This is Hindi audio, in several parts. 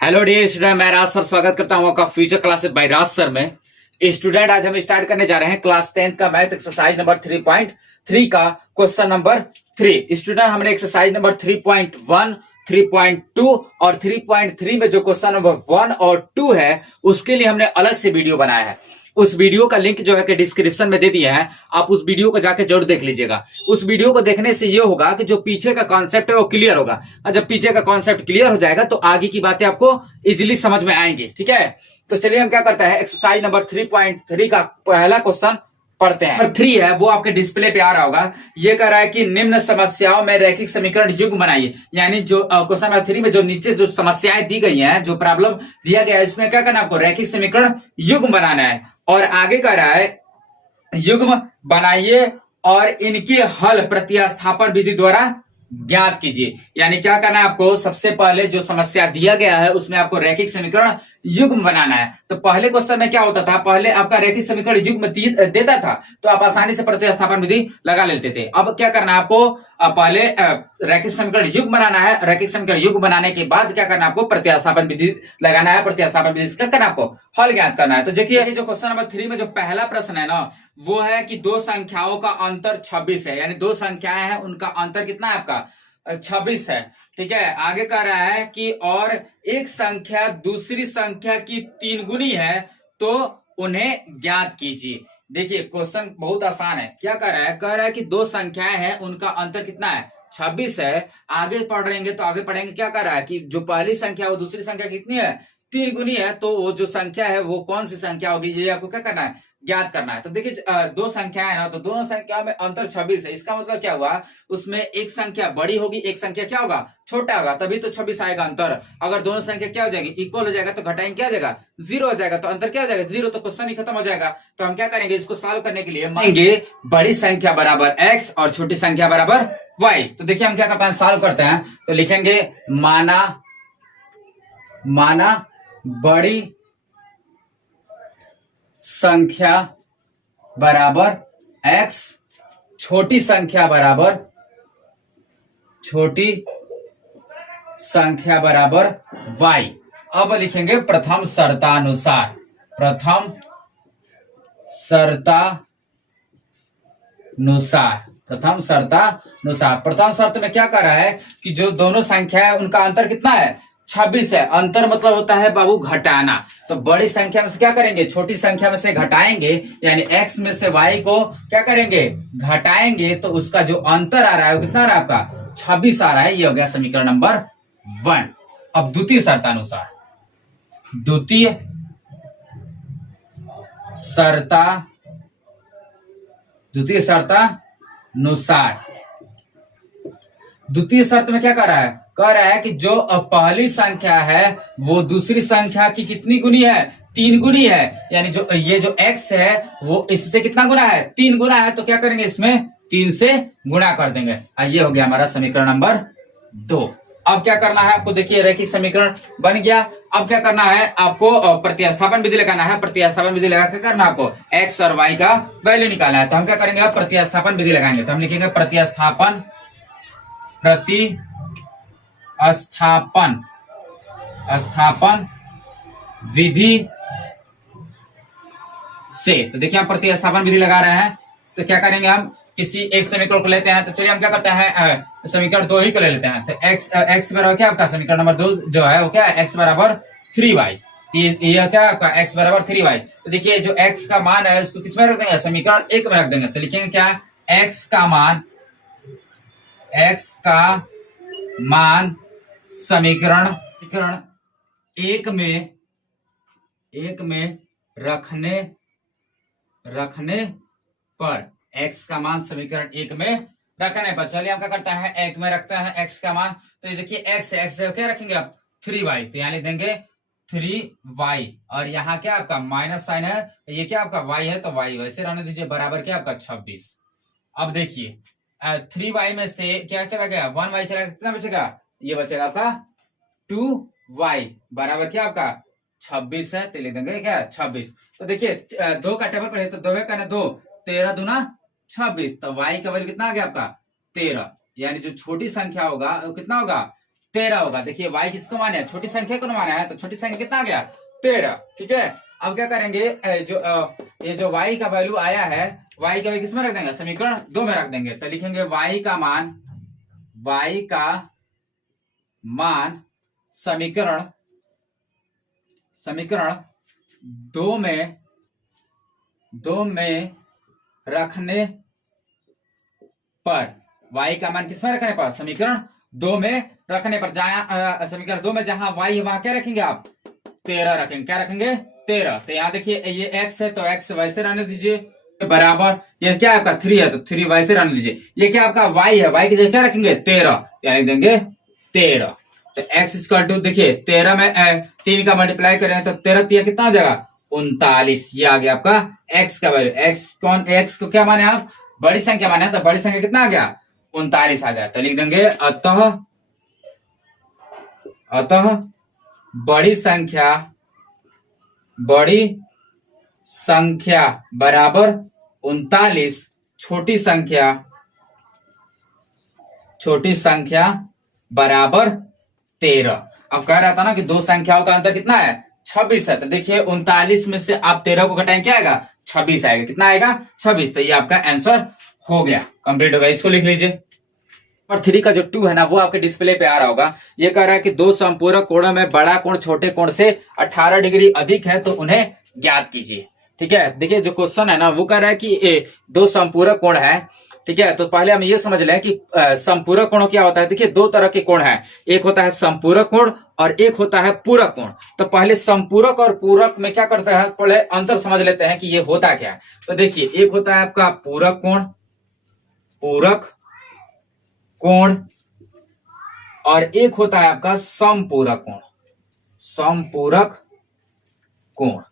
हेलो डियर स्टूडेंट, मैं राज सर स्वागत करता हूं आपका फ्यूचर क्लासेस बाय राज सर में। स्टूडेंट, आज हम स्टार्ट करने जा रहे हैं क्लास 10 का मैथ एक्सरसाइज नंबर 3.3 का क्वेश्चन नंबर 3। स्टूडेंट, हमने एक्सरसाइज नंबर 3.1, 3.2 और 3.3 में जो क्वेश्चन नंबर 1 और 2 है उसके लिए हमने अलग से वीडियो बनाया है। उस वीडियो का लिंक जो है कि डिस्क्रिप्शन में दे दिया है, आप उस वीडियो को जाके जरूर देख लीजिएगा। उस वीडियो को देखने से ये होगा कि जो पीछे का कॉन्सेप्ट है वो क्लियर होगा, और जब पीछे का कॉन्सेप्ट क्लियर हो जाएगा तो आगे की बातें आपको इजीली समझ में आएंगी। ठीक है, तो चलिए हम क्या करते हैं, एक्सरसाइज नंबर 3.3 का पहला क्वेश्चन पढ़ते हैं। नंबर 3 है, वो आपके डिस्प्ले पे आ रहा होगा। ये कह रहा है कि निम्न समस्याओं में रैखिक समीकरण युग्म बनाइए। यानी जो क्वेश्चन नंबर 3 में जो नीचे जो समस्याएं दी गई हैं, जो प्रॉब्लम दिया गया है, इसमें क्या करना है आपको, रैखिक समीकरण युग्म बनाना है। और आगे कह रहा है युग्म बनाइए और इनके हल प्रतिस्थापन विधि द्वारा ज्ञात कीजिए। यानी क्या करना है आपको, सबसे पहले जो समस्या दिया गया है उसमें आपको रैखिक समीकरण युग्म बनाना है। तो पहले क्वेश्चन में क्या होता था, पहले आपका रैखिक समीकरण युग्म देता था तो आप आसानी से प्रतिस्थापन विधि लगा लेते थे। अब क्या करना है आपको, पहले रैखिक समीकरण युग्म बनाना है। रैखिक समीकरण युग्म बनाने के बाद क्या करना है आपको, प्रतिस्थापन विधि लगाना है। प्रतिस्थापन विधि से क्या करना है आपको, हल ज्ञात करना है। तो देखिए जो क्वेश्चन नंबर 3 में जो पहला प्रश्न है ना, वो है कि दो संख्याओं का अंतर 26 है। यानी दो संख्याएं हैं, उनका अंतर कितना है आपका, 26 है। ठीक है, आगे कह रहा है कि और एक संख्या दूसरी संख्या की 3 गुनी है तो उन्हें ज्ञात कीजिए। देखिए क्वेश्चन बहुत आसान है। क्या कह रहा है, कह रहा है कि दो संख्याएं हैं, उनका अंतर कितना है, 26 है। आगे पढ़ रहेंगे तो आगे पढ़ेंगे, क्या कह रहा है कि जो पहली संख्या वो दूसरी संख्या कितनी है, 3 गुनी है। तो वो जो संख्या है वो कौन सी संख्या होगी, ये आपको क्या करना है, ज्ञात करना है। तो देखिए दो संख्याएं है ना, तो दोनों संख्या में अंतर 26 है। इसका मतलब क्या हुआ, उसमें एक संख्या बड़ी होगी, एक संख्या क्या होगा, छोटा होगा, तभी तो 26 आएगा अंतर। अगर दोनों संख्या क्या हो जाएगी, इक्वल हो जाएगा, तो घटाएंगे क्या हो जाएगा, 0 हो जाएगा, तो अंतर क्या हो जाएगा, 0। तो क्वेश्चन ही खत्म हो जाएगा। तो हम क्या करेंगे, इसको सॉल्व करने के लिए मानेंगे बड़ी संख्या बराबर x और छोटी संख्या बराबर y। तो देखिए हम क्या करते हैं, सॉल्व करते हैं। तो लिखेंगे माना बड़ी संख्या बराबर x, छोटी संख्या बराबर y। अब लिखेंगे प्रथम शर्तानुसार। प्रथम शर्त में क्या कर रहा है कि जो दोनों संख्या है उनका अंतर कितना है, 26 है। अंतर मतलब होता है बाबू घटाना। तो बड़ी संख्या में से क्या करेंगे, छोटी संख्या में से घटाएंगे। यानी x में से y को क्या करेंगे, घटाएंगे, तो उसका जो अंतर आ रहा है वो कितना आ रहा है आपका, 26 आ रहा है। ये हो गया समीकरण नंबर 1। अब द्वितीय शर्तानुसार, द्वितीय शर्त में क्या कर रहा है, कह रहा है कि जो पहली संख्या है वो दूसरी संख्या की कितनी गुनी है, 3 गुनी है। यानी जो ये जो x है वो इससे कितना गुना है, 3 गुना है। तो क्या करेंगे, इसमें 3 से गुणा कर देंगे। ये हो गया हमारा समीकरण नंबर 2। अब क्या करना है आपको, देखिए रैखिक समीकरण बन गया। अब क्या करना है आपको, प्रतिस्थापन विधि लगाना है। प्रतिस्थापन विधि लगा के करना आपको x और y का वैल्यू निकालना है। तो हम क्या करेंगे, प्रतिस्थापन विधि लगाएंगे। तो हम लिखेंगे प्रतिस्थापन विधि से। तो देखिए हम प्रतिस्थापन विधि लगा रहे हैं। तो क्या करेंगे, हम किसी एक समीकरण को लेते हैं। तो चलिए हम क्या करते हैं, समीकरण 2 ही को ले लेते हैं। तो x बराबर क्या आपका, समीकरण नंबर 2 जो है वो क्या है, x बराबर 3y। ये क्या आपका, x बराबर 3y। तो देखिए जो x का मान है उसको किसमें रख देंगे, समीकरण 1 में रख देंगे। तो लिखेंगे क्या, x का मान समीकरण 1 में रखने पर, x का मान समीकरण 1 में रखने पर, चलिए हम क्या करते हैं, 1 में रखते हैं x का मान। तो ये देखिए x क्या रखेंगे आप, 3y। तो यहाँ लिख देंगे 3y, और यहाँ क्या आपका माइनस साइन है, ये क्या आपका y है, तो y वैसे रहने दीजिए, बराबर क्या आपका 26। अब देखिए 3y में से क्या चला गया, 1y चला गया, कितना बचेगा, ये बचेगा आपका 2y बराबर क्या आपका 26 है। तो लिख देंगे क्या 26। तो देखिए 2 का टेबल पर है, तो 2 का 2, 13 दूना 26। तो y का वैल्यू कितना आ गया आपका 13। यानी जो छोटी संख्या होगा वो कितना होगा 13 होगा। देखिए y किसको माने है, छोटी संख्या को माना है, तो छोटी संख्या कितना आ गया 13। ठीक है, अब क्या करेंगे, ये जो y का वैल्यू आया है, y का वैल्यू किसमें रख देंगे, समीकरण 2 में रख देंगे। तो लिखेंगे y का मान समीकरण 2 में रखने पर, y का मान किसमें रखने पर, समीकरण 2 में रखने पर, जहां समीकरण 2 में जहां y है वहां क्या रखेंगे आप, 13 रखेंगे। क्या रखेंगे 13। तो यहाँ देखिए ये x है तो x वैसे रहने दीजिए, बराबर ये क्या आपका 3 है तो 3 वैसे रहने दीजिए। ये क्या आपका y है, y की जगह क्या रखेंगे 13, यानी देंगे 13। तो x इक्वल टू देखिए 13 में 3 का मल्टीप्लाई करें तो 13 3 कितना हो जाएगा 39। ये आ गया आपका x का वैल्यू। x को क्या माने आप, बड़ी संख्या माने, तो बड़ी संख्या कितना आ गया 39 आ गया। तो लिख देंगे अतः बड़ी संख्या बराबर 39, छोटी संख्या बराबर 13। अब कह रहा था ना कि दो संख्याओं का अंतर कितना है 26 है। तो देखिए 39 में से आप 13 को घटाएं, क्या आएगा 26 आएगा। कितना आएगा 26। तो ये आपका आंसर हो गया, कंप्लीट हो गया। इसको लिख लीजिए। और 3 का जो 2 है ना वो आपके डिस्प्ले पे आ रहा होगा। ये कह रहा है कि दो संपूरक कोणों में बड़ा कोण छोटे कोण से 18 डिग्री अधिक है तो उन्हें ज्ञात कीजिए। ठीक है, देखिए जो क्वेश्चन है ना वो कह रहा है कि दो संपूरक कोण है। ठीक है, तो पहले हम ये समझ लें कि संपूरक कोण क्या होता है। देखिए दो तरह के कोण है, एक होता है संपूरक कोण और एक होता है पूरक कोण। तो पहले संपूरक और पूरक में क्या करते हैं, पहले अंतर समझ लेते हैं कि ये होता क्या है। तो देखिए एक होता है आपका पूरक कोण और एक होता है आपका समपूरक कोण।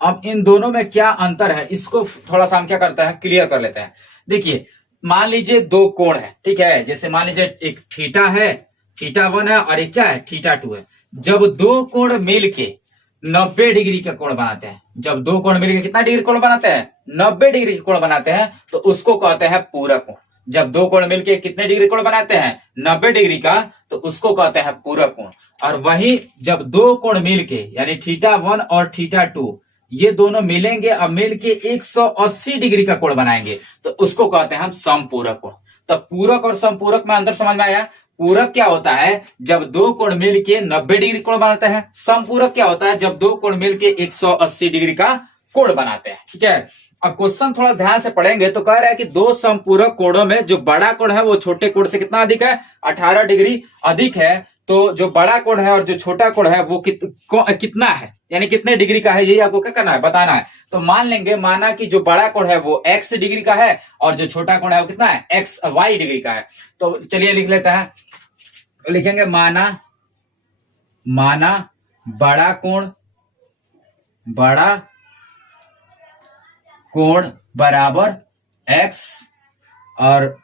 अब इन दोनों में क्या अंतर है, इसको थोड़ा सा हम क्या करते हैं क्लियर कर लेते हैं। देखिए मान लीजिए दो कोण है, ठीक है, जैसे मान लीजिए एक थीटा है, थीटा1 है और एक क्या है थीटा2 है। जब दो कोण मिलके 90 डिग्री का कोण बनाते हैं, जब दो कोण मिलके कितना डिग्री कोण बनाते हैं 90 डिग्री कोण बनाते हैं, तो उसको कहते हैं पूरक कोण। जब दो कोण मिलके कितने डिग्री कोण बनाते हैं 90 डिग्री का, तो उसको कहते हैं पूरक कोण। और वही जब दो कोण मिलके यानी थीटा1 और थीटा2 ये दोनों मिलेंगे और मिलके 180 डिग्री का कोण बनाएंगे, तो उसको कहते हैं हम समपूरक कोण। तो पूरक और समपूरक में अंतर समझ में आया। पूरक क्या होता है, जब दो कोण मिलके 90 डिग्री कोण बनाते हैं। समपूरक क्या होता है, जब दो कोण मिलके 180 डिग्री का कोण बनाते हैं। ठीक है, अब क्वेश्चन थोड़ा ध्यान से पढ़ेंगे तो कह रहा है कि दो समपूरक कोणों में जो बड़ा कोण है वो छोटे कोण से कितना अधिक है 18 डिग्री अधिक है। तो जो बड़ा कोण है और जो छोटा कोण है वो कितना है, यानी कितने डिग्री का है, यही आपको क्या करना है बताना है। तो मान लेंगे, माना कि जो बड़ा कोण है वो x डिग्री का है और जो छोटा कोण है वो कितना है y डिग्री का है। तो चलिए लिख लेते हैं, लिखेंगे माना बड़ा कोण बराबर x और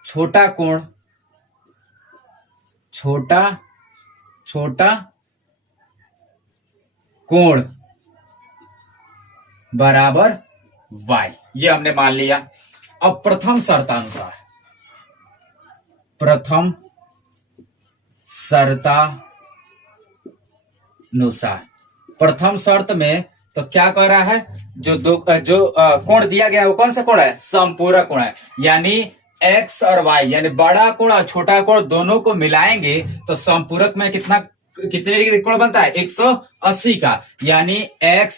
छोटा कोण बराबर y। ये हमने मान लिया। अब प्रथम शर्त में तो क्या कह रहा है, जो कोण दिया गया है वो कौन सा कोण है, समपूरक कोण है। यानी x और y यानी बड़ा कोण और छोटा कोण दोनों को मिलाएंगे तो समपूरक में कितने डिग्री कोण बनता है 180 का। यानी x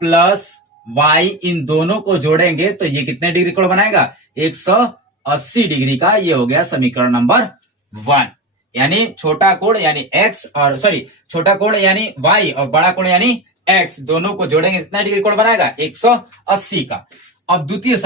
प्लस y इन दोनों को जोड़ेंगे तो ये कितने डिग्री कोण बनाएगा 180 डिग्री का। ये हो गया समीकरण नंबर 1। यानी छोटा कोण यानी छोटा कोण यानी y और बड़ा कोण यानी x दोनों को जोड़ेंगे कितना डिग्री कोण बनाएगा 180 का। अब द्वितीय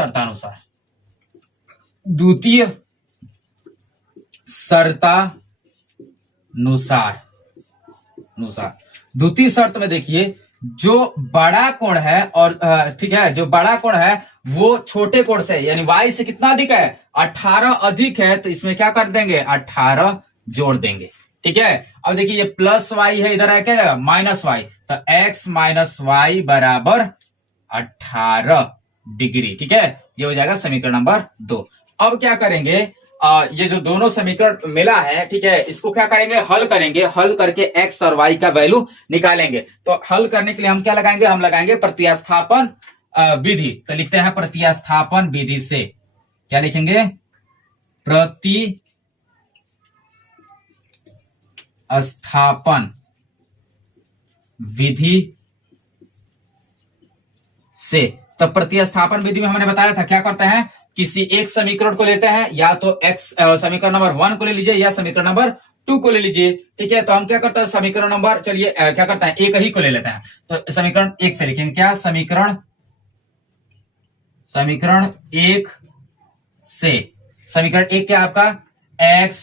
शर्त में देखिए जो बड़ा कोण है और ठीक है, जो बड़ा कोण है वो छोटे कोण से यानी y से कितना अधिक है 18 अधिक है, तो इसमें क्या कर देंगे 18 जोड़ देंगे। ठीक है, अब देखिए ये प्लस y है, इधर है क्या जाएगा माइनस y, तो x माइनस y बराबर 18 डिग्री। ठीक है, ये हो जाएगा समीकरण नंबर 2। अब क्या करेंगे, ये जो दोनों समीकरण मिला है, ठीक है, इसको क्या करेंगे, हल करेंगे। हल करके एक्स और वाई का वैल्यू निकालेंगे। तो हल करने के लिए हम क्या लगाएंगे, हम लगाएंगे प्रतिस्थापन विधि। तो लिखते हैं प्रतिस्थापन विधि से, क्या लिखेंगे, प्रतिस्थापन विधि से। तो प्रतिस्थापन विधि में हमने बताया था क्या करते हैं, किसी एक समीकरण को लेते हैं, या तो एक्स समीकरण नंबर 1 को ले लीजिए या समीकरण नंबर 2 को ले लीजिए, ठीक है। तो हम क्या करते हैं, समीकरण नंबर, चलिए क्या करते हैं, एक ही को ले लेते हैं। तो समीकरण 1 से लिखेंगे क्या, समीकरण 1 से, समीकरण 1 क्या आपका, x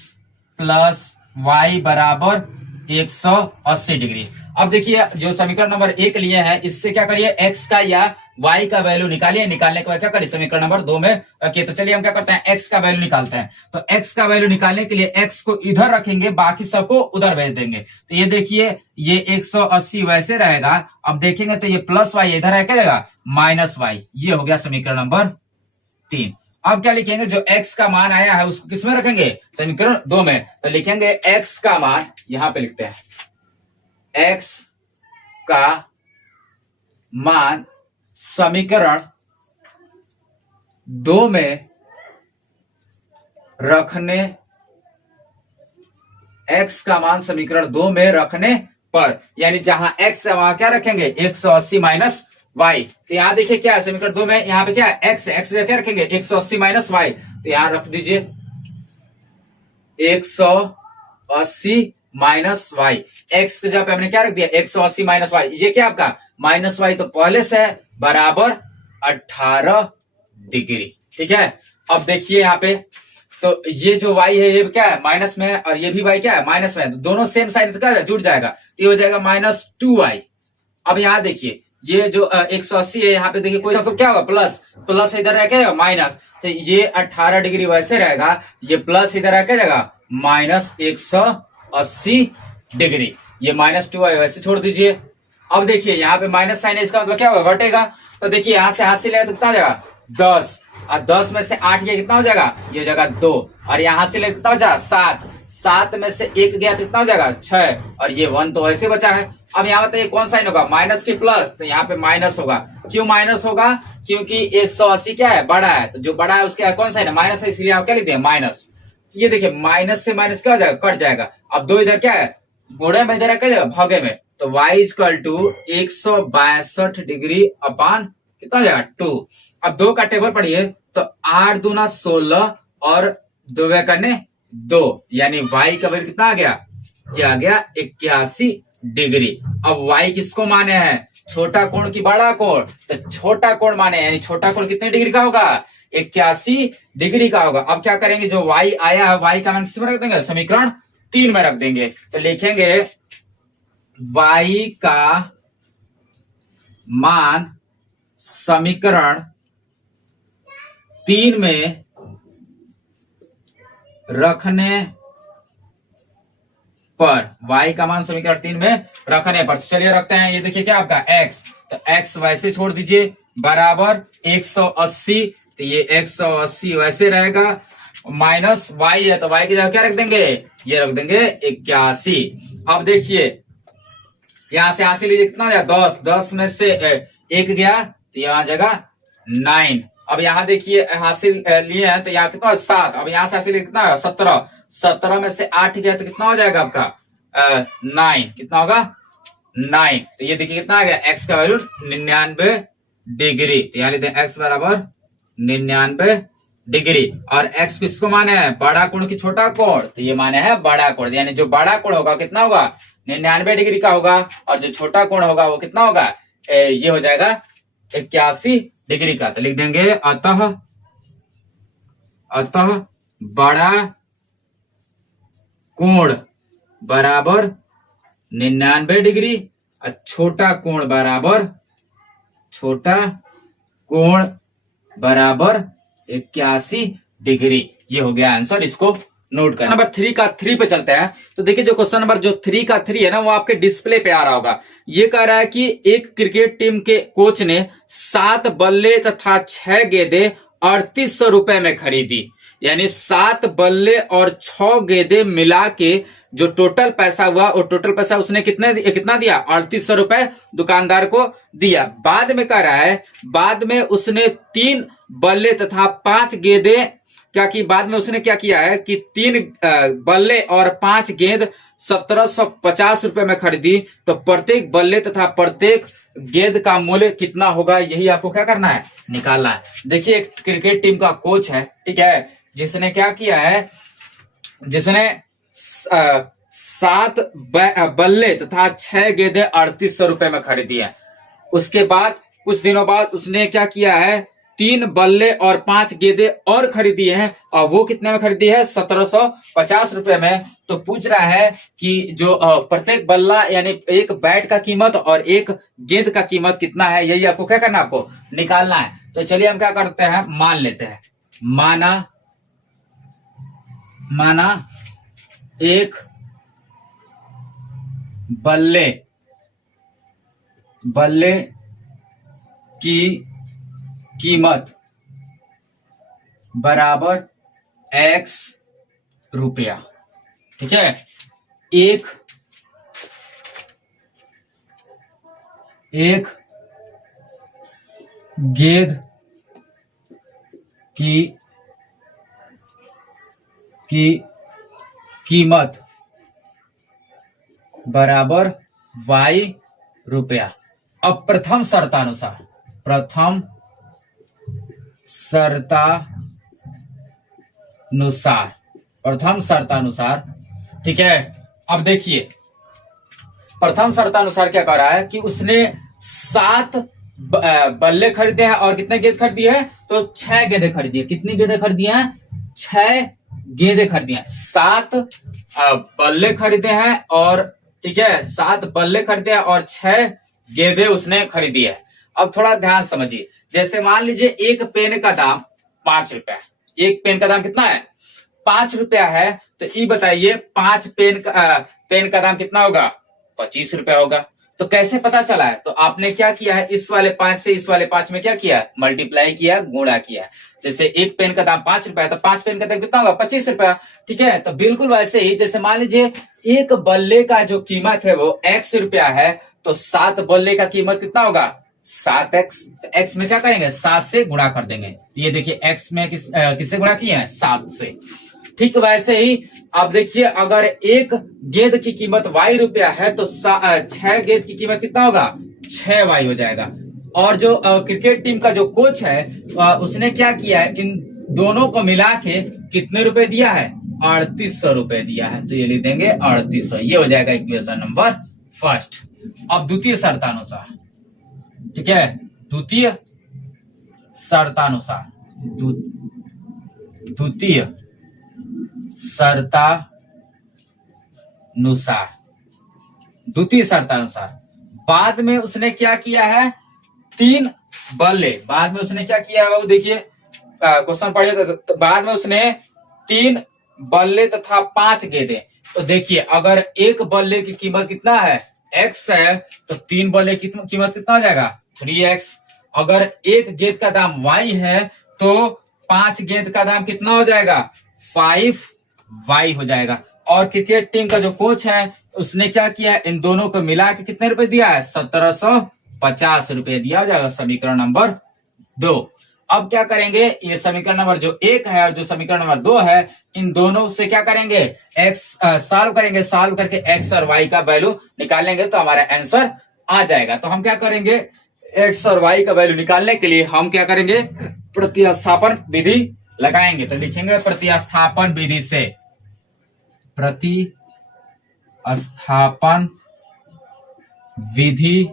प्लस वाई बराबर 180 डिग्री। अब देखिए जो समीकरण नंबर 1 लिए हैं, इससे क्या करिए, x का या y का वैल्यू निकालिए। निकालने के बाद क्या करिए, समीकरण नंबर 2 में रखिए। तो चलिए हम क्या करते हैं, x का वैल्यू निकालते हैं। तो x का वैल्यू निकालने के लिए x को इधर रखेंगे, बाकी सबको उधर भेज देंगे। तो ये देखिए, ये 180 वैसे रहेगा। अब देखेंगे तो ये प्लस वाई इधर है, क्या रहेगा, माइनस वाई। ये हो गया समीकरण नंबर 3। अब क्या लिखेंगे, जो x का मान आया है उसको किसमें रखेंगे, समीकरण 2 में। तो लिखेंगे x का मान, यहां पे लिखते हैं, x का मान समीकरण 2 में रखने, x का मान समीकरण 2 में रखने पर, यानी जहां x है वहां क्या रखेंगे, 180 माइनस वाई। तो यहां देखिए क्या है, समीकरण 2 में यहां पे क्या है, x है, x क्या रखेंगे, 180 माइनस वाई। तो यहां रख दीजिए 180 माइनस वाई। एक्स के जगह पे हमने क्या रख दिया, 180 माइनस वाई। ये क्या आपका माइनस वाई तो पहले से है, बराबर 18 डिग्री, ठीक है। अब देखिए यहाँ पे, तो ये जो y है ये क्या है, माइनस में है, और ये भी y क्या है, माइनस में है। तो दोनों सेम साइड तो क्या है, जुड़ जाएगा। ये हो जाएगा -2y। अब यहाँ देखिए, ये जो 180 है, यहाँ पे देखिए कोई तो क्या होगा, प्लस, प्लस इधर रह के माइनस। तो ये 18 डिग्री वैसे रहेगा, ये प्लस इधर रह के जाएगा -180 डिग्री। ये -2y वैसे छोड़ दीजिए। अब देखिए यहाँ पे माइनस साइन है, इसका मतलब क्या होगा, घटेगा। तो देखिए यहाँ से हाथ से ले तो कितना हो जाएगा, 10, और 10 में से 8 ये कितना हो जाएगा, ये हो जाएगा 2, और यहाँ से ले कितना हो जाएगा, 7, 7 में से 1 गया तो कितना हो जाएगा, 6, और ये 1 तो वैसे बचा है। अब यहाँ बताइए कौन साइन होगा, माइनस की प्लस, तो यहाँ पे माइनस होगा। क्यों माइनस होगा, क्योंकि 180 क्या है, बड़ा है, तो जो बड़ा है उसके कौन साइन है, माइनस है, इसलिए आप क्या लिखते हैं, माइनस। ये देखिए माइनस से माइनस क्या हो जाएगा, कट जाएगा। अब 2 इधर क्या है, गुणे में, इधर क्या जाएगा, भागे में। तो y इक्वल टू 162 डिग्री अपान कितना हो जाएगा, 2। अब 2 का टेबल पढ़िए, तो 8 दूना 16 और 2 करने 2, यानी y का वैल्यू कितना आ गया, ये आ गया 81 डिग्री। अब y किसको माने हैं, छोटा कोण की बड़ा कोण, तो छोटा कोण माने, यानी छोटा कोण कितने डिग्री का होगा, 81 डिग्री का होगा। अब क्या करेंगे, जो y आया है, y का मान किसमें रख देंगे, समीकरण 3 में रख देंगे। तो लिखेंगे y का मान समीकरण 3 में रखने पर, y का मान समीकरण 3 में रखने पर, चलिए रखते हैं। ये देखिए क्या आपका x, तो x वैसे छोड़ दीजिए, बराबर 180, तो ये 180 वैसे रहेगा, माइनस y है, तो y की जगह क्या रख देंगे, ये रख देंगे 81। अब देखिए यहां से हासिल लीजिए, कितना हो जाएगा, 10, 10 में से 1 गया तो यहाँ जगह 9। अब यहाँ देखिए हासिल लिए हैं, तो यहाँ कितना 7। अब यहाँ से हासिल कितना है, 17, 17 में से 8 गया तो कितना हो जाएगा आपका 9, कितना होगा 9। तो ये देखिए कितना आ गया, x का वैल्यू 99 डिग्री। तो यहाँ लेते हैं x बराबर 99 डिग्री। और x किसको माने हैं, बड़ा कोण की छोटा कोण, तो ये माने है बड़ा कोण, यानी जो बड़ा कोण होगा कितना होगा, 99 डिग्री का होगा, और जो छोटा कोण होगा वो कितना होगा, ये हो जाएगा 81 डिग्री का। तो लिख देंगे अतः बड़ा कोण बराबर 99 डिग्री और छोटा कोण बराबर 81 डिग्री। ये हो गया आंसर, इसको नोट करना। नंबर 3 का 3 पे चलते हैं। तो देखिए जो क्वेश्चन नंबर जो 3 का 3 है ना, वो आपके डिस्प्ले पे आ रहा होगा। ये कह रहा है कि एक क्रिकेट टीम के कोच ने 7 बल्ले तथा 6 गेंदें 3800 रुपए में खरीदी। यानी 7 बल्ले और 6 गेंदे मिला के जो टोटल पैसा हुआ, वो टोटल पैसा उसने कितना दिया? 3800 रुपए दुकानदार को दिया। बाद में कह रहा है, बाद में उसने 3 बल्ले तथा 5 गेंदे क्या की, बाद में उसने क्या किया है कि 3 बल्ले और 5 गेंद 1750 रुपए में खरीदी। तो प्रत्येक बल्ले तथा प्रत्येक गेंद का मूल्य कितना होगा, यही आपको क्या करना है? निकालना है। देखिए, एक क्रिकेट टीम का कोच है, ठीक है, जिसने क्या किया है, जिसने 7 बल्ले तथा 6 गेंदे 3800 रुपए में खरीदी है। उसके बाद कुछ दिनों बाद उसने क्या किया है, 3 बल्ले और 5 गेंदे और खरीदी है, और वो कितने में खरीदी है? 1750 रुपए में। तो पूछ रहा है कि जो प्रत्येक बल्ला यानी एक बैट का कीमत और एक गेंद का कीमत कितना है, यही आपको क्या करना है? आपको निकालना है। तो चलिए हम क्या करते हैं, मान लेते हैं। माना एक बल्ले की कीमत बराबर X रुपया, ठीक है। एक गेंद की कीमत बराबर Y रुपया। अब प्रथम शर्तानुसार, ठीक है। अब देखिए, प्रथम शर्तानुसार क्या कर रहा है कि उसने 7 बल्ले खरीदे हैं और कितने गेंद खरीदी है? तो 6 गेंदें खरीदी है। कितनी गेंदें खरीदी हैं? 6 गेंदें खरीदी हैं। 7 बल्ले खरीदे हैं और, ठीक है, 7 बल्ले खरीदे हैं और 6 गेंदें उसने खरीदी है। अब थोड़ा ध्यान समझिए, जैसे मान लीजिए एक पेन का दाम 5 रुपया, एक पेन का दाम कितना है? 5 रुपया है। तो ये बताइए 5 पेन का दाम कितना होगा? 25 रुपया होगा। तो कैसे पता चला है? तो आपने क्या किया है, इस वाले 5 से इस वाले 5 में क्या किया? मल्टीप्लाई किया, गुणा किया। जैसे एक पेन का दाम 5 रुपया है तो 5 पेन का दाम कितना होगा? 25 रुपया, ठीक है। तो बिल्कुल वैसे ही, जैसे मान लीजिए एक बल्ले का जो कीमत है वो X रुपया है, तो 7 बल्ले का कीमत कितना होगा? 7x। x में क्या करेंगे? 7 से गुणा कर देंगे। ये देखिए x में किससे गुणा किए हैं? 7 से। ठीक वैसे ही अब देखिए, अगर एक गेंद की कीमत Y रुपया है तो 6 गेंद की कीमत कितना होगा? 6Y हो जाएगा। और जो क्रिकेट टीम का जो कोच है उसने क्या किया है, इन दोनों को मिला के कितने रुपए दिया है? 3800 रुपए दिया है। तो ये लिख देंगे 3800। ये हो जाएगा इक्वेशन नंबर फर्स्ट। अब द्वितीय शर्तानुसार, ठीक है, द्वितीय शर्तानुसार बाद में उसने क्या किया है? 3 बल्ले, बाद में उसने क्या किया है वो देखिए, क्वेश्चन पढ़िए। तो बाद में उसने 3 बल्ले तथा 5 गेंदें। तो देखिए, अगर एक बल्ले की कीमत कितना है? X है, तो 3 बल्ले की कीमत कितना हो जाएगा? 3x। अगर एक गेंद का दाम Y है तो 5 गेंद का दाम कितना हो जाएगा? 5y हो जाएगा। और क्रिकेट टीम का जो कोच है उसने क्या किया? इन दोनों को मिला के कितने रुपए दिया है? 1750 रुपए दिया, हो जाएगा समीकरण नंबर 2। अब क्या करेंगे, ये समीकरण नंबर जो 1 है और जो समीकरण नंबर 2 है, इन दोनों से क्या करेंगे? सॉल्व करेंगे। सॉल्व करके x और y का वैल्यू निकालेंगे तो हमारा आंसर आ जाएगा। तो हम क्या करेंगे, x और y का वैल्यू निकालने के लिए हम क्या करेंगे? प्रतिस्थापन विधि लगाएंगे। तो लिखेंगे प्रतिस्थापन विधि से, प्रतिस्थापन विधि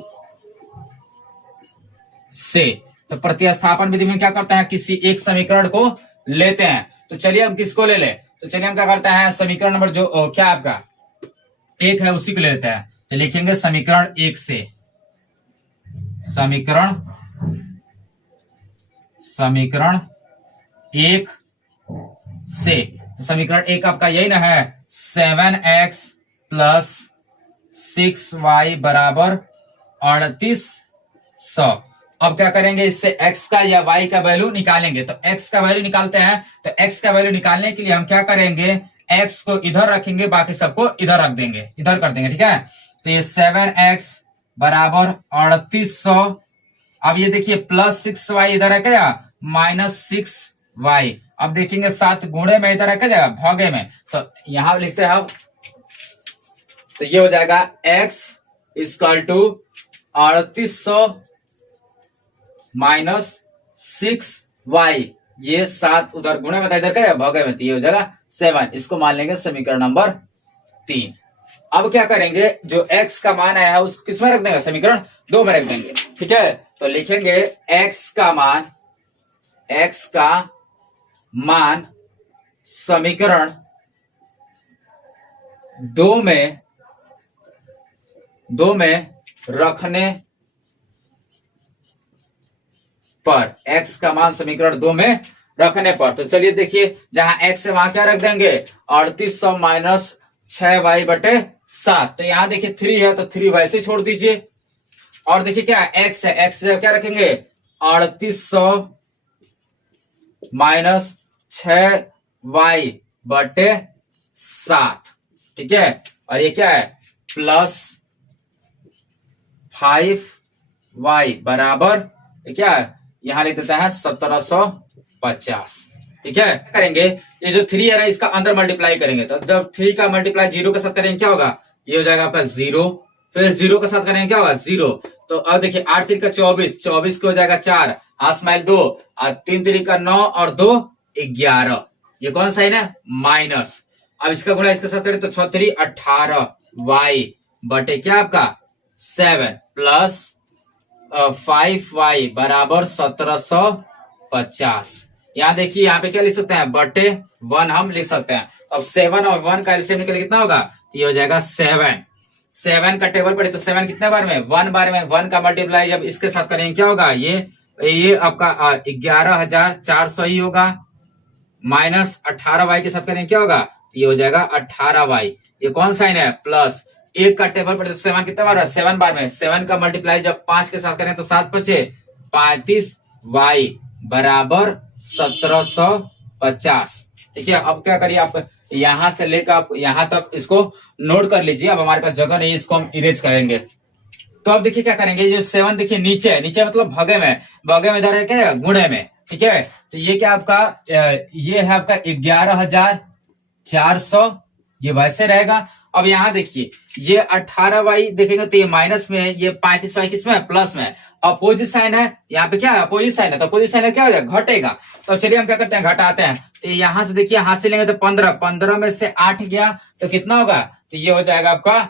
से। तो प्रतिस्थापन विधि में क्या करते हैं? किसी एक समीकरण को लेते हैं। तो चलिए हम किसको ले लें? तो चलिए हम क्या करते हैं, समीकरण नंबर जो क्या आपका 1 है उसी को ले लेते हैं। तो लिखेंगे समीकरण 1 से, समीकरण 1 से। तो समीकरण 1 आपका यही ना है, 7x + 6y बराबर 3800। अब क्या करेंगे, इससे x का या y का वैल्यू निकालेंगे। तो x का वैल्यू निकालते हैं, तो x का वैल्यू निकालने के लिए हम क्या करेंगे, x को इधर रखेंगे, बाकी सबको इधर रख देंगे, इधर कर देंगे, ठीक है। तो ये 7x बराबर 3800। अब ये देखिए प्लस 6y इधर है क्या, माइनस 6y। अब देखेंगे 7 गुणे में इधर है क्या, भागे में, तो यहां लिखते हैं हम, तो ये हो जाएगा x equal to 3800 minus 6y। ये 7 उधर गुणे में था, इधर क्या भागे में, तो ये हो जाएगा 7। इसको मान लेंगे समीकरण नंबर 3। अब क्या करेंगे, जो x का मान आया है उसको किस में रख देंगे, समीकरण 2 में रख देंगे, ठीक है। तो लिखेंगे x का मान समीकरण 2 में रखने पर, x का मान समीकरण 2 में रखने पर, तो चलिए देखिए, जहां x है वहां क्या रख देंगे, 3800 माइनस 6y बटे 7। तो यहां देखिए 3 है, तो 3 वैसे छोड़ दीजिए। और देखिए क्या x है, x से क्या रखेंगे, 3800 माइनस 6y बटे 7, ठीक है। और ये क्या है, प्लस 5y बराबर क्या है, यहां लिख देता है 1750, ठीक है। करेंगे, ये जो 3 है ना, इसका अंदर मल्टीप्लाई करेंगे, तो जब 3 का मल्टीप्लाई 0 के साथ करेंगे क्या होगा, ये हो जाएगा आपका 0, फिर 0 के साथ करेंगे क्या होगा, 0। तो अब देखिए 8 3 का 24, 24 को हो जाएगा 4, हाथ स्माइल 2, और 3 3 का 9 और 2 11। ये कौन साइन है, माइनस। अब इसका गुणा इसके साथ करें तो 6 3 18 y बटे क्या आपका 7 प्लस 5y बराबर 1750। यहाँ देखिए, यहाँ पे क्या लिख सकते हैं, बटे 1 हम लिख सकते हैं। अब 7 और 1 का एलसीएम निकल कितना होगा, ये हो जाएगा 7। 7 का टेबल पड़े तो 7 कितने बार में, 1 बार में। 1 का मल्टीप्लाई जब इसके साथ करेंगे क्या होगा, ये आपका 11400 ही होगा, माइनस 18y के साथ करेंगे क्या होगा, ये हो जाएगा 18y। ये कौन साइन है, प्लस। 1 का टेबल पड़े तो 7 कितने बार है, 7 बार में। 7 का मल्टीप्लाई जब 5 के साथ करें तो 7 5 35y बराबर 1750, ठीक है। अब क्या करिए, आप यहां से लेकर आप यहां तक इसको नोट कर लीजिए। अब हमारे पास जगह नहीं, इसको हम इरेज करेंगे। तो अब देखिए क्या करेंगे, ये 7 देखिए नीचे है, नीचे मतलब भागे में, भागे में इधर है क्या, गुणे में, ठीक है। तो ये क्या आपका, ये है आपका 11400, ये वैसे रहेगा। अब यहाँ देखिए, ये 18y देखेंगे तो ये माइनस में है, ये 35y किसमें है, प्लस में है। अपोजिट साइन है, यहाँ पे क्या है, अपोजिट साइन है, तो अपोजिट साइन है क्या हो जाएगा, घटेगा। तो चलिए हम क्या करते हैं, घटाते हैं। तो यहाँ से देखिए, हाथ से लेंगे तो 15 में से 8 गया तो कितना होगा, तो ये हो जाएगा आपका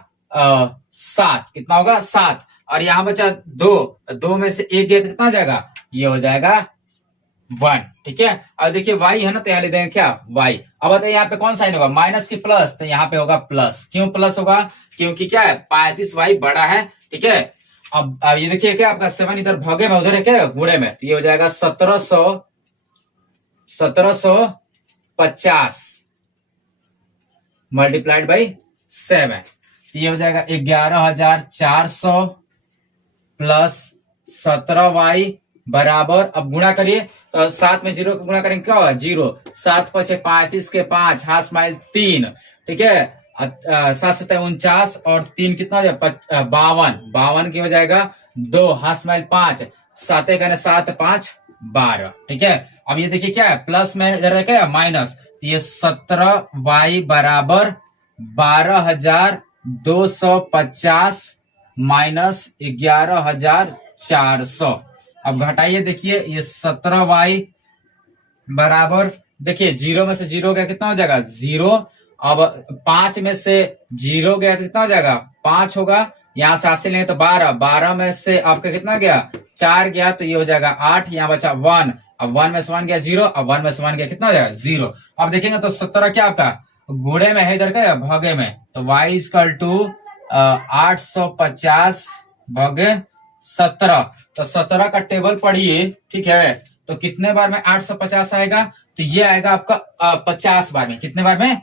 7। कितना होगा, 7। और यहाँ बचा 2 में से 1 गया तो कितना हो जाएगा, ये हो जाएगा 1, ठीक है। अब देखिए y है ना, तो यहाँ ले देंगे क्या, y। अब बताइए यहाँ पे कौन साइन होगा, माइनस की प्लस, तो यहाँ पे होगा प्लस। क्यों प्लस होगा, क्योंकि क्या है, 35y बड़ा है, ठीक है। अब ये देखिए क्या आपका 7 इधर भागे में, उधर है क्या, गुणे में, तो ये हो जाएगा 1750 मल्टीप्लाइड बाई 7, तो ये हो जाएगा 11400 प्लस 17y बराबर, अब गुणा करिए तो 7 में 0 को गुणा करेंगे क्या होगा, 0। 7 5 35 के 5, हाथ स्माइल 3, ठीक है। 7 7 49 और 3 कितना हो जाएगा, 52 की हो जाएगा 2, हाथ स्माइल 5, 7 1 7 5 12, ठीक है। अब ये देखिए क्या है, प्लस में इधर है क्या, माइनस, तो ये 17y बराबर 12250 माइनस 11400। अब घटाइए, देखिए ये 17y बराबर, देखिए 0 में से 0 गया कितना हो जाएगा, 0। अब 5 में से 0 गया तो कितना हो जाएगा, 5 होगा। यहाँ से 80 लेंगे तो 12 में से आपका कितना गया, 4 गया, तो ये हो जाएगा 8। यहाँ बचा 1, अब 1 में से 1 गया 0, अब 1 में से 1 गया कितना हो जाएगा, 0। अब देखेंगे तो 17 क्या आपका गुणे में है, इधर क्या भागे में, तो y इक्वल टू 850 भागे 17। तो 17 का टेबल पढ़िए, ठीक है। तो कितने बार में 850 आएगा, तो ये आएगा आपका 50 बार में। कितने बार में,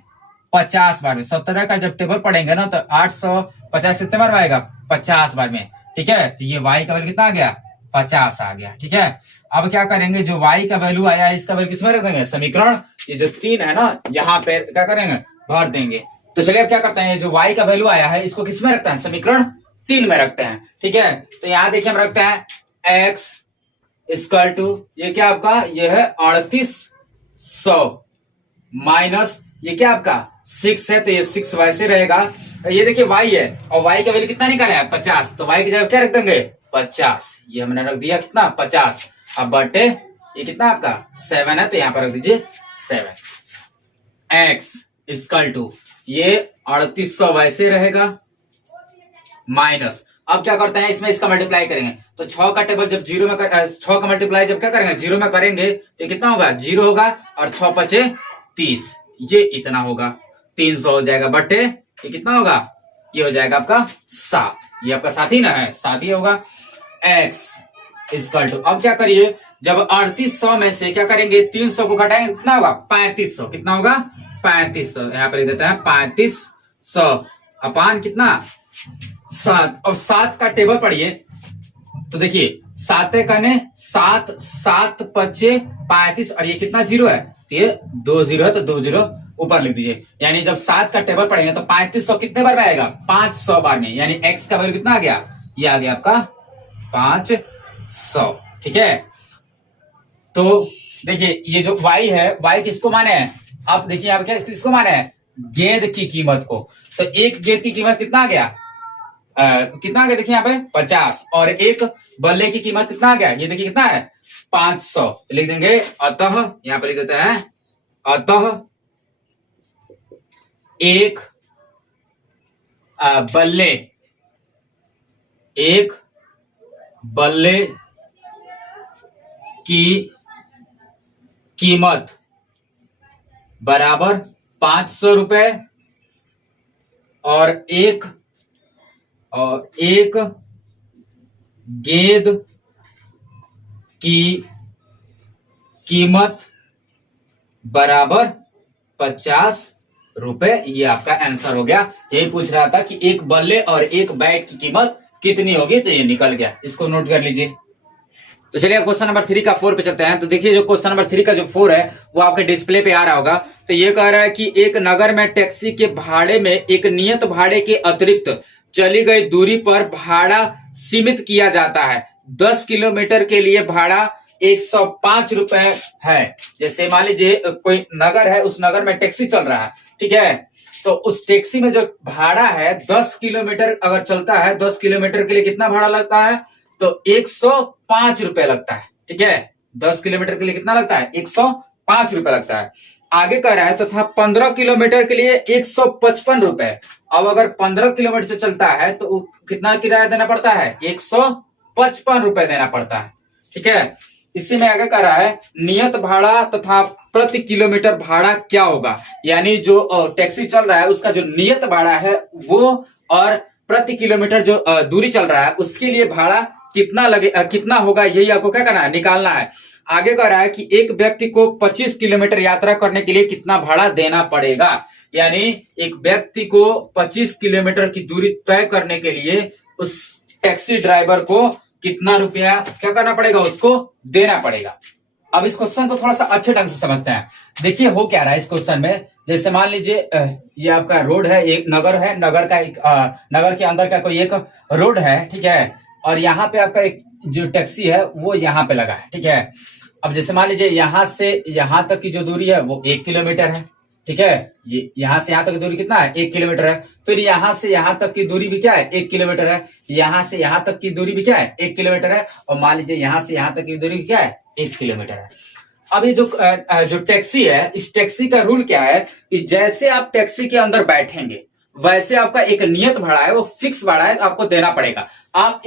50 बार में। 17 का जब टेबल पढ़ेंगे ना, तो 850 कितने बार में आएगा, 50 बार में, ठीक है। तो ये y का वैल्यू कितना आ गया, 50 आ गया। ठीक है, अब क्या करेंगे, जो y का वैल्यू आया है इसका वैल्यू किसमें रख देंगे, समीकरण ये जो 3 है ना यहाँ पे क्या करेंगे, भर देंगे। तो चलिए अब क्या करते हैं, जो y का वैल्यू आया है इसको किसमें रखते हैं, समीकरण 3 में रखते हैं। ठीक है, तो यहाँ देखिए हम रखते हैं x इक्वल टू, ये क्या आपका, ये है 3800 माइनस ये क्या आपका 6 है, तो ये 6 वैसे रहेगा। ये देखिए y है और y का वैल्यू कितना निकाला है 50, तो y की जगह क्या रख देंगे 50, ये हमने रख दिया कितना 50। अब बटे ये कितना आपका 7 है, तो यहाँ पर रख दीजिए 7। x इक्वल टू ये 3800 वैसे रहेगा माइनस, अब क्या करते हैं इसमें इसका मल्टीप्लाई करेंगे, तो 6 का टेबल जब 0 में 6 का मल्टीप्लाई जब क्या करेंगे 0 में करेंगे तो कितना होगा 0 होगा, और 6 पचे 30, ये इतना होगा 300 हो जाएगा, बटे ये कितना होगा, ये हो जाएगा आपका 7, ये आपका 7 ही ना है, 7 ही होगा। x इक्वल टू, अब क्या करिए, जब 3800 में से क्या करेंगे 300 को घटाएंगे कितना होगा 3500, कितना होगा 3500, यहाँ पर लिख देते हैं 3500 अपान कितना 7, और 7 का टेबल पढ़िए तो देखिए 7 कने 7, 7 पचे 35, और ये कितना 0 है, तो ये 2 0 है, तो 2 0 ऊपर लिख दीजिए। यानी जब 7 का टेबल पढ़ेंगे तो 3500 कितने बार में आएगा 500 बार में, यानी x का वैल्यू कितना आ गया, ये आ गया आपका 500। ठीक है, तो देखिए ये जो y है, y किसको माने हैं, आप देखिए यहाँ पे क्या किसको माने हैं, गेंद की कीमत को, तो एक गेंद की कीमत कितना आ गया, कितना आ गया देखिए यहाँ पे 50, और एक बल्ले की कीमत कितना आ गया, ये देखिए कितना है 500, तो लिख देंगे अतः, यहाँ पे लिख देते हैं अतः एक बल्ले की कीमत बराबर 500 रुपए, और एक गेंद की कीमत बराबर 50 रुपए, ये आपका आंसर हो गया। यही पूछ रहा था कि एक बल्ले और एक बैट की कीमत कितनी होगी, तो ये निकल गया, इसको नोट कर लीजिए। तो चलिए अब क्वेश्चन नंबर 3 का 4 पे चलते हैं। तो देखिए जो क्वेश्चन नंबर 3 का जो 4 है वो आपके डिस्प्ले पे आ रहा होगा। तो ये कह रहा है कि एक नगर में टैक्सी के भाड़े में एक नियत भाड़े के अतिरिक्त चली गई दूरी पर भाड़ा सीमित किया जाता है। 10 किलोमीटर के लिए भाड़ा 105 रुपए है। जैसे मान लीजिए कोई नगर है, उस नगर में टैक्सी चल रहा है, ठीक है, तो उस टैक्सी में जो भाड़ा है 10 किलोमीटर अगर चलता है, 10 किलोमीटर के लिए कितना भाड़ा लगता है, तो 105 रुपए लगता है। ठीक है, 10 किलोमीटर के लिए कितना लगता है 105 रुपए लगता है। आगे कह रहा है तथा 15 किलोमीटर के लिए 155 रुपए। अब अगर 15 किलोमीटर से चलता है तो कितना किराया देना पड़ता है, 155 रुपए देना पड़ता है। ठीक है, इसी में आगे कह रहा है नियत भाड़ा तथा प्रति किलोमीटर भाड़ा क्या होगा, यानी जो टैक्सी चल रहा है उसका जो नियत भाड़ा है वो, और प्रति किलोमीटर जो दूरी चल रहा है उसके लिए भाड़ा कितना लगे, कितना होगा, यही आपको क्या करना है, निकालना है। आगे कह रहा है कि एक व्यक्ति को 25 किलोमीटर यात्रा करने के लिए कितना भाड़ा देना पड़ेगा, यानी एक व्यक्ति को 25 किलोमीटर की दूरी तय करने के लिए उस टैक्सी ड्राइवर को कितना रुपया क्या करना पड़ेगा, उसको देना पड़ेगा। अब इस क्वेश्चन को थोड़ा सा अच्छे ढंग से समझते हैं। देखिए हो क्या रहा है इस क्वेश्चन में, जैसे मान लीजिए ये आपका रोड है, एक नगर है, नगर का एक नगर के अंदर का कोई एक रोड है, ठीक है, और यहाँ पे आपका एक जो टैक्सी है वो यहाँ पे लगा है। ठीक है, अब जैसे मान लीजिए यहाँ से यहाँ तक की जो दूरी है वो 1 किलोमीटर है। ठीक है, ये यहाँ से यहाँ तक की दूरी कितना है, 1 किलोमीटर है। फिर यहाँ से यहाँ तक की दूरी भी क्या है, 1 किलोमीटर है। यहाँ से यहाँ तक की दूरी भी क्या है, 1 किलोमीटर है। और मान लीजिए यहाँ से यहाँ तक की दूरी क्या है, 1 किलोमीटर है। अब ये जो टैक्सी है, इस टैक्सी का रूल क्या है कि जैसे आप टैक्सी के अंदर बैठेंगे वैसे आपका एक नियत भाड़ा है, वो फिक्स भाड़ा है, आपको देना पड़ेगा। आप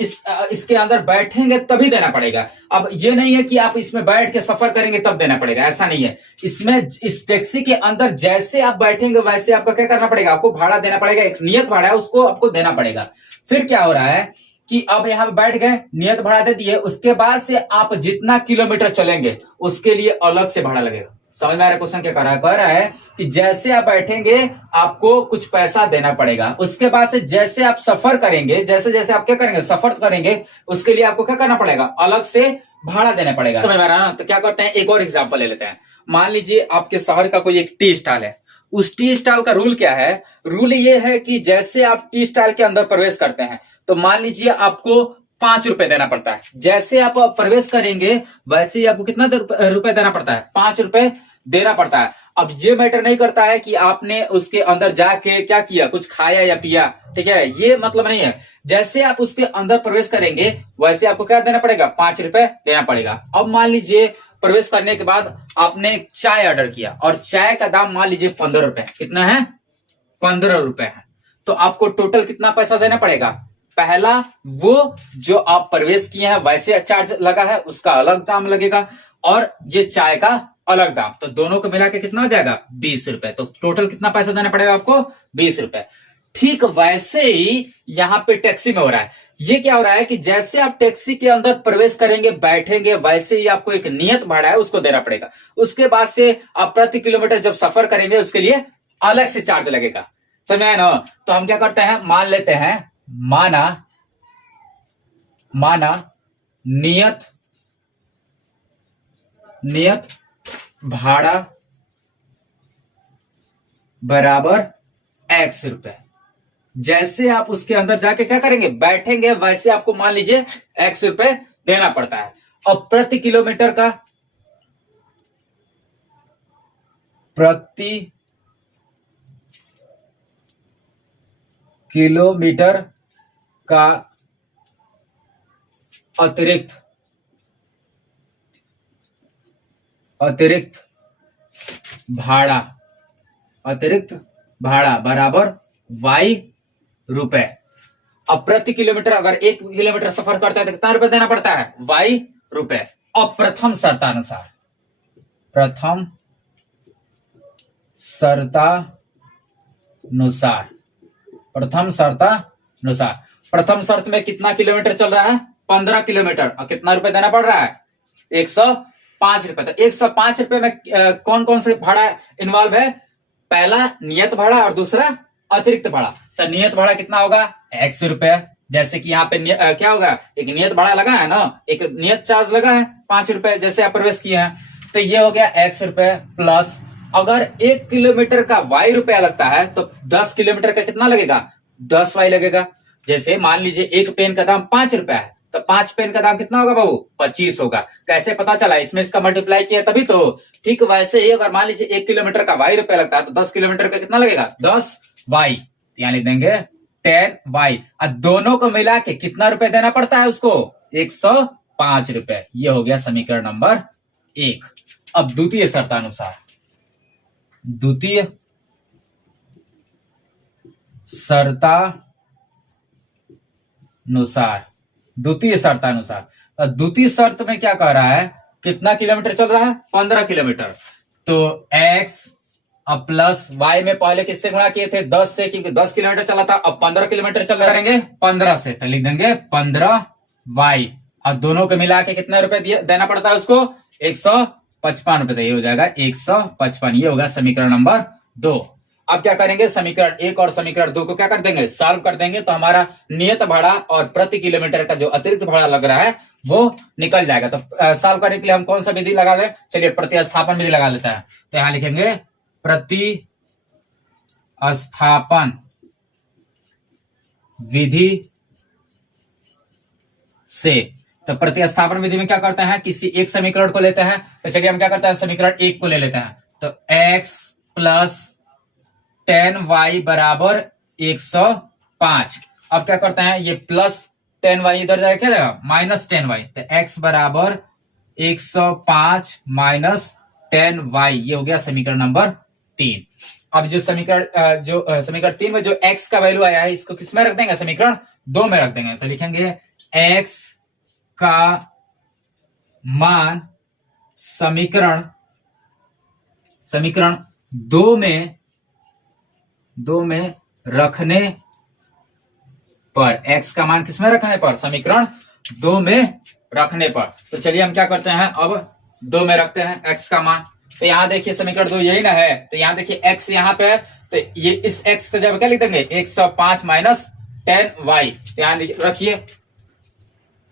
इसके अंदर बैठेंगे तभी देना पड़ेगा। अब ये नहीं है कि आप इसमें बैठ के सफर करेंगे तब देना पड़ेगा, ऐसा नहीं है। इसमें इस टैक्सी के अंदर जैसे आप बैठेंगे वैसे आपका क्या करना पड़ेगा, आपको भाड़ा देना पड़ेगा। एक नियत भाड़ा है, उसको आपको देना पड़ेगा। फिर क्या हो रहा है कि अब यहाँ पे बैठ गए, नियत भाड़ा दे दिए, उसके बाद से आप जितना किलोमीटर चलेंगे उसके लिए अलग से भाड़ा लगेगा। समझ में आ रहा है क्वेश्चन क्या कह रहा है कि जैसे आप बैठेंगे आपको कुछ पैसा देना पड़ेगा, उसके बाद से जैसे आप सफर करेंगे, जैसे जैसे आप क्या करेंगे सफर करेंगे, उसके लिए आपको क्या करना पड़ेगा, अलग से भाड़ा देना पड़ेगा। समझ में आ रहा है? तो क्या करते हैं, एक और एग्जाम्पल ले लेते हैं। मान लीजिए आपके शहर का कोई एक टी स्टॉल है। उस टी स्टॉल का रूल क्या है, रूल ये है कि जैसे आप टी स्टॉल के अंदर प्रवेश करते हैं तो मान लीजिए आपको 5 रुपए देना पड़ता है। जैसे आप प्रवेश करेंगे वैसे ही आपको कितना रुपए देना पड़ता है, 5 रुपए देना पड़ता है। अब ये मैटर नहीं करता है कि आपने उसके अंदर जाके क्या किया, कुछ खाया या पिया, ठीक है, ये मतलब नहीं है। जैसे आप उसके अंदर प्रवेश करेंगे वैसे आपको क्या देना पड़ेगा, 5 रुपए देना पड़ेगा। अब मान लीजिए प्रवेश करने के बाद आपने चाय ऑर्डर किया और चाय का दाम मान लीजिए 15 रुपए, कितना है, 15 रुपए है। तो आपको टोटल कितना पैसा देना पड़ेगा, पहला वो जो आप प्रवेश किए हैं वैसे चार्ज लगा है उसका अलग दाम लगेगा, और ये चाय का अलग दाम, तो दोनों को मिला के कितना हो जाएगा, 20 रुपए। तो टोटल कितना पैसा देना पड़ेगा आपको, 20 रुपए। ठीक वैसे ही यहाँ पे टैक्सी में हो रहा है। ये क्या हो रहा है कि जैसे आप टैक्सी के अंदर प्रवेश करेंगे बैठेंगे वैसे ही आपको एक नियत भाड़ा है उसको देना पड़ेगा। उसके बाद से आप प्रति किलोमीटर जब सफर करेंगे उसके लिए अलग से चार्ज लगेगा। समझ में आया ना? तो हम क्या करते हैं, मान लेते हैं, माना नियत भाड़ा बराबर x रुपए। जैसे आप उसके अंदर जाके क्या करेंगे, बैठेंगे वैसे आपको मान लीजिए x रुपए देना पड़ता है। और प्रति किलोमीटर का अतिरिक्त भाड़ा बराबर y रुपए। अब प्रति किलोमीटर अगर 1 किलोमीटर सफर करता है तो कितना रुपए देना पड़ता है, y रुपए। अब प्रथम शर्तानुसार प्रथम शर्त में कितना किलोमीटर चल रहा है, 15 किलोमीटर, और कितना रुपए देना पड़ रहा है, 105 रुपए। तो 105 रुपए में कौन कौन से भाड़ा इन्वॉल्व है, पहला नियत भाड़ा और दूसरा अतिरिक्त भाड़ा। तो नियत भाड़ा कितना होगा, x रुपए। जैसे कि यहाँ पे क्या होगा, एक नियत भाड़ा लगा है ना, एक नियत चार्ज लगा है 5 रुपए जैसे आप प्रवेश किए हैं, तो ये हो गया x रुपए प्लस, अगर 1 किलोमीटर का y रुपया लगता है तो 10 किलोमीटर का कितना लगेगा, 10y लगेगा। जैसे मान लीजिए एक पेन का दाम 5 रुपया है तो 5 पेन का दाम कितना होगा बाबू, 25 होगा। कैसे पता चला, इसमें इसका मल्टीप्लाई किया तभी तो। ठीक वैसे ही अगर मान लीजिए 1 किलोमीटर का y रुपया लगता है तो 10 किलोमीटर का कितना लगेगा, 10y। यहाँ लिख देंगे 10y, और दोनों को मिला के कितना रुपए देना पड़ता है उसको, 105 रुपए। ये हो गया समीकरण नंबर 1। अब द्वितीय शर्तानुसार द्वितीय शर्त में क्या कह रहा है, कितना किलोमीटर चल रहा है, 15 किलोमीटर। तो x अब प्लस y में पहले किससे गुणा किए थे, 10 से, क्योंकि 10 किलोमीटर चला था। अब 15 किलोमीटर चल करेंगे 15 से, तो लिख देंगे 15y, और दोनों को मिला के कितने रुपए देना पड़ता है उसको, 155 रुपए। ये हो जाएगा 155। ये होगा समीकरण नंबर 2। अब क्या करेंगे, समीकरण 1 और समीकरण 2 को क्या कर देंगे, सॉल्व कर देंगे, तो हमारा नियत भाड़ा और प्रति किलोमीटर का जो अतिरिक्त भाड़ा लग रहा है वो निकल जाएगा। तो सॉल्व करने के लिए हम कौन सा विधि लगा दें, चलिए प्रतिस्थापन विधि लगा लेते हैं। तो यहां लिखेंगे प्रतिस्थापन विधि से। तो प्रतिस्थापन विधि में क्या करते हैं, किसी एक समीकरण को लेते हैं। तो चलिए हम क्या करते हैं, समीकरण 1 को ले लेते हैं। तो x प्लस 10y बराबर 105। अब क्या करते हैं, ये प्लस 10y इधर जाएगा, क्या जाएगा, माइनस 10y। तो x बराबर 105 माइनस 10y। ये हो गया समीकरण नंबर 3। अब जो समीकरण 3 में जो x का वैल्यू आया है इसको किस में रख देंगे, समीकरण 2 में रख देंगे। तो लिखेंगे x का मान समीकरण 2 में रखने पर, x का मान किसमें रखने पर, समीकरण 2 में रखने पर। तो चलिए हम क्या करते हैं, अब 2 में रखते हैं x का मान। तो यहाँ देखिए समीकरण 2 यही ना है, तो यहाँ देखिए x यहाँ पे है, तो ये इस x का जब क्या लिख देंगे 105 माइनस 10y, यहाँ रखिए,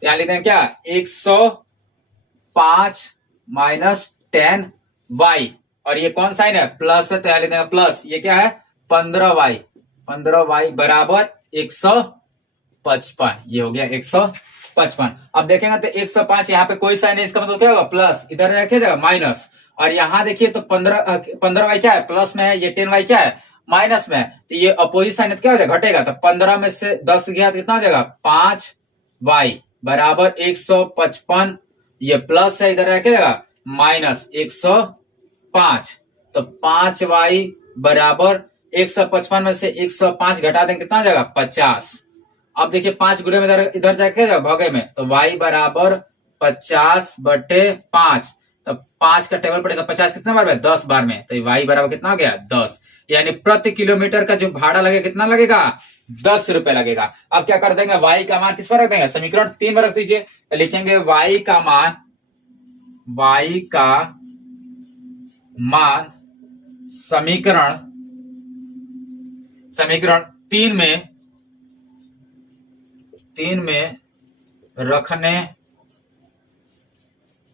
यहाँ लिख देंगे क्या 105 माइनस 10y, और ये कौन साइन है प्लस है, तो यहाँ लिख देंगे प्लस, ये क्या है 15y, 15y बराबर 155, ये हो गया 155। अब देखेंगे तो 105 यहाँ पे कोई साइन है, इसका मतलब क्या होगा प्लस, इधर रखिएगा माइनस, और यहाँ देखिए तो 15y क्या है प्लस में है, ये 10y क्या है माइनस में है, तो ये अपोजिट साइन क्या हो जाएगा घटेगा, तो 15 में से 10 गया तो कितना हो जाएगा 5y बराबर 155, ये प्लस है इधर रखिएगा माइनस 105, तो 5y बराबर 155 में से 105 घटा देंगे कितना हो जाएगा 50। अब देखिए 5 गुणे में इधर जाके भगे में, तो y बराबर 50/5, तो 5 का टेबल पड़ेगा 50 कितने बार में 10 बार में, तो y बराबर कितना हो गया 10, यानी प्रति किलोमीटर का जो भाड़ा लगेगा कितना लगेगा 10 रुपए लगेगा। अब क्या कर देंगे y का मान किस पर रख देंगे समीकरण 3 में रख दीजिए, तो लिखेंगे y का मान समीकरण 3 में रखने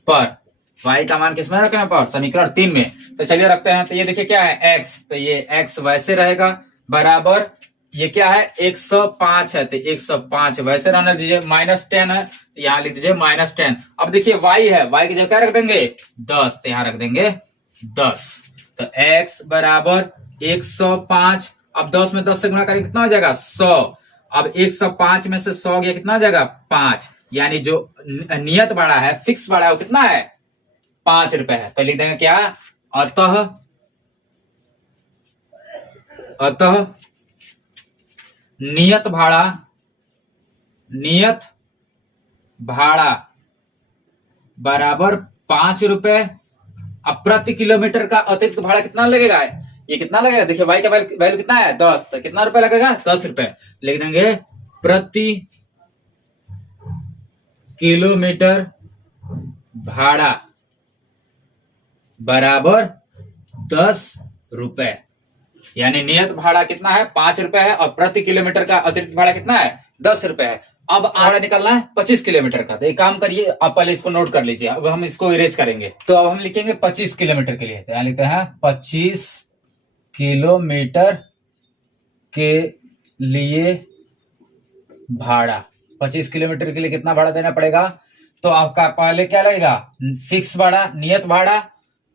पर, y का मान किसमें रखने पर समीकरण 3 में, तो चलिए रखते हैं, तो ये देखिए क्या है x, तो ये x वैसे रहेगा बराबर ये क्या है 105 है, तो 105 वैसे रहने दीजिए, माइनस 10 है तो यहाँ लिख दीजिए माइनस 10। अब देखिए y है, y की जगह क्या रख देंगे 10, तो यहाँ रख देंगे 10, तो x बराबर 105, अब 10 में 10 से गुणा करेंगे कितना हो जाएगा 100, अब 105 में से 100 गया कितना हो जाएगा 5, यानी जो नियत भाड़ा है फिक्स भाड़ा है वो कितना है 5 रुपए है, तो लिख देंगे क्या अतः नियत भाड़ा बराबर 5 रुपए। अब प्रति किलोमीटर का अतिरिक्त भाड़ा कितना लगेगा, ये कितना लगेगा देखिए y का वैल्यू कितना है 10, तो कितना रुपए लगेगा 10 रुपए, लिख देंगे प्रति किलोमीटर भाड़ा बराबर 10 रुपए, यानी नियत भाड़ा कितना है 5 रुपए है और प्रति किलोमीटर का अतिरिक्त भाड़ा कितना है 10 रुपए है। अब भाड़ा निकलना है 25 किलोमीटर का, तो एक काम करिए आप पहले इसको नोट कर लीजिए, अब हम इसको इरेज करेंगे, तो अब हम लिखेंगे 25 किलोमीटर के लिए, तो यहाँ लिखते हैं 25 किलोमीटर के लिए भाड़ा, 25 किलोमीटर के लिए कितना भाड़ा देना पड़ेगा, तो आपका पहले क्या लगेगा फिक्स भाड़ा नियत भाड़ा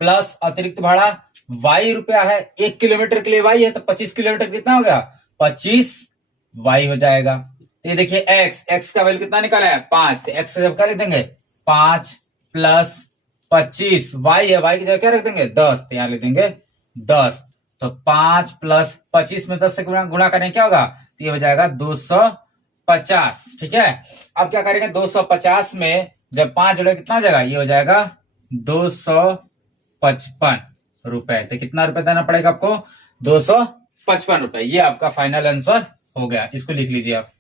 प्लस अतिरिक्त भाड़ा, y रुपया है 1 किलोमीटर के लिए y है, तो 25 किलोमीटर कितना हो गया 25 y हो जाएगा। तो ये देखिए x का वैल्यू कितना निकाला है 5, तो x जब क्या लिख देंगे 5 प्लस 25, y है y की जगह क्या रख देंगे 10, तो यहाँ लिख देंगे 10, तो 5 प्लस 25 में 10 से गुणा करें क्या होगा, तो ये हो जाएगा 250, ठीक है। अब क्या करेंगे 250 में जब 5 जोड़े कितना हो जाएगा, ये हो जाएगा 255 रुपए, तो कितना रुपए देना पड़ेगा आपको 255 रुपए, ये आपका फाइनल आंसर हो गया, इसको लिख लीजिए आप।